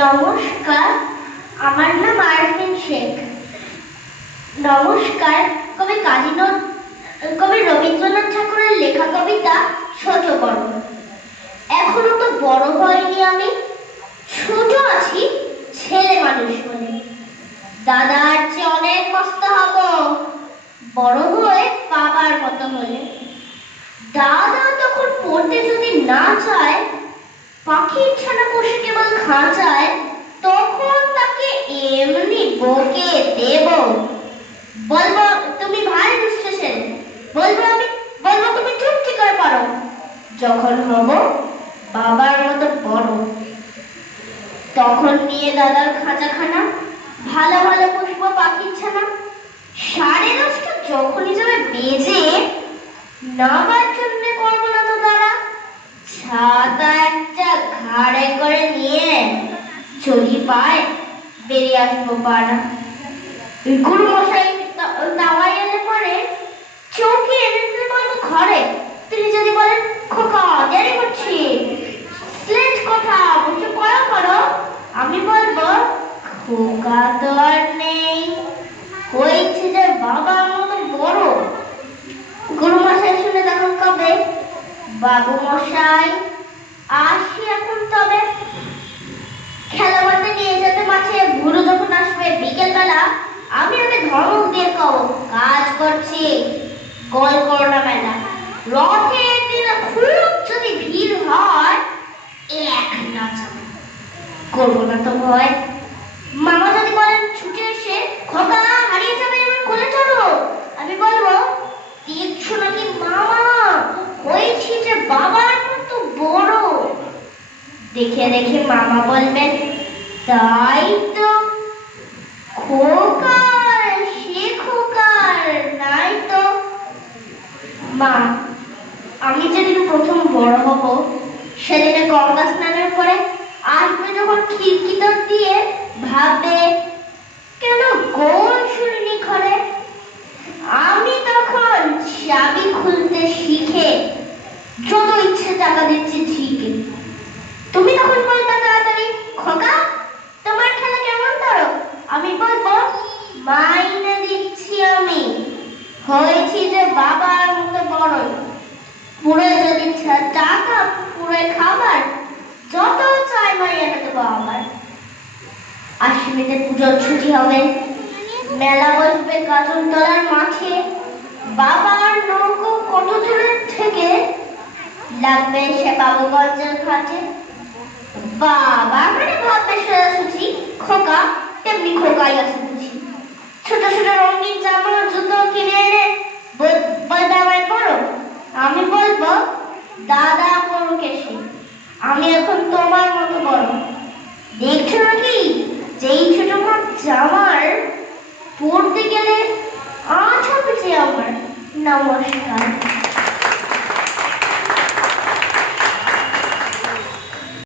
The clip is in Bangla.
নমস্কার, আমার নাম আরফিন শেখ। নমস্কার। কবি রবীন্দ্রনাথ ঠাকুরের লেখা কবিতা ছোট বড়। এখনো তো বড় হয়নি আমি, ছোট আছি ছেলে মানুষ বলে। দাদার চেয়ে অনেক মস্ত হব বড় হয়ে বাবার মতো হলে। দাদা তখন পড়তে যদি না চায়, পাখির ছানা বসে কেবল খাঁচায়, তখন তাকে এমনি বকে দেব। বলবো তুমি ভারী দুষ্ট ছেলে, বলবো তুমি চুপটি করে পারো। যখন হব বাবার মতো বড়, তখন নিয়ে দাদার খাঁচাখানা ভালো ভালো পুষবো পাখির ছানা। 10:30 যখনই যাবে বেজে, নামার জন্য করবো না তো দাঁড়া। ছাতা একটা ঘাড়ে করে নিয়ে চলি পায় বেরিয়ে আসবো পাড়া। গুরু মশাই দাওয়াই এলে পরে চৌকি এনে দিতে বলবো ঘরে। তিনি যদি বলেন, খোকা দেরি করছি, স্লেট কথা বসে পড়া করো, আমি বলবো খোকা তো আর নেই, হয়েছে যে বাবার মতো বড়। গুরু মশাই শুনে তখন কবে, বাবু মশাই আসি এখন তবে। খেলা করতে নিয়ে যেতে মাঠে গুরু যখন আসবে বিকেল বেলা, আমি ওকে ধমক দিয়ে কব, কাজ করছি, গোল করোনা মেলা। রথের দিনে খুব যদি ভিড় হয়, এক নাচাবো, করবো না তো ভয়। মামা যদি বলেন ছুটে এসে, খোকা হারিয়ে যাবে এবার কোলে চলো, আমি বলবো দেখছো নাকি মামা, হয়েছি যে বাবার মতো বড়। দেখে দেখে মামা বলবেন, তাই তো, খোকার সে খোকার নাই তো। মা, আমি যেদিন প্রথম বড় হব, সেদিনে গঙ্গা স্নানের পরে আসবে যখন খিড়কিটা দিয়ে, ভাববে কেন গোল শুনিনি ঘরে। আমি তখন চাবি খুলতে শিখে যত ইচ্ছে টাকা দিচ্ছি ঠিকই। তুমি তখন বলবে তাড়াতাড়ি, খোকা তোমার খেলা কেমন ধরো, আমি বলবো মাইনে দিচ্ছি আমি, হয়েছি যে বাবার মতো বড়। পুরো যদি টাকা, পুরো খাবার, যত চাই মাই এনে দেবো আবার। আশ্বিনীতে পুজোর ছুটি হবে, মেলা বসবে গাজনতলার মাঠে। বাবার নৌকো কত দূরের থেকে লাগবে সে বাবুগঞ্জের ঘাটে। বাবা মানে ভাববে সোজাসুজি, খোকা তেমনি খোকাই আছে বুঝি। ছোট ছোট রঙিন জামা জুতো কিনে এনে বলবে আমায় পড়ো, আমি বলবো দাদা পড়ুক এসে, আমি এখন তোমার মতো বড়। দেখছো নাকি যেই ছোট মাপ জামার পড়তে গেলে আঁচ হবে যে আমার। নমস্কার।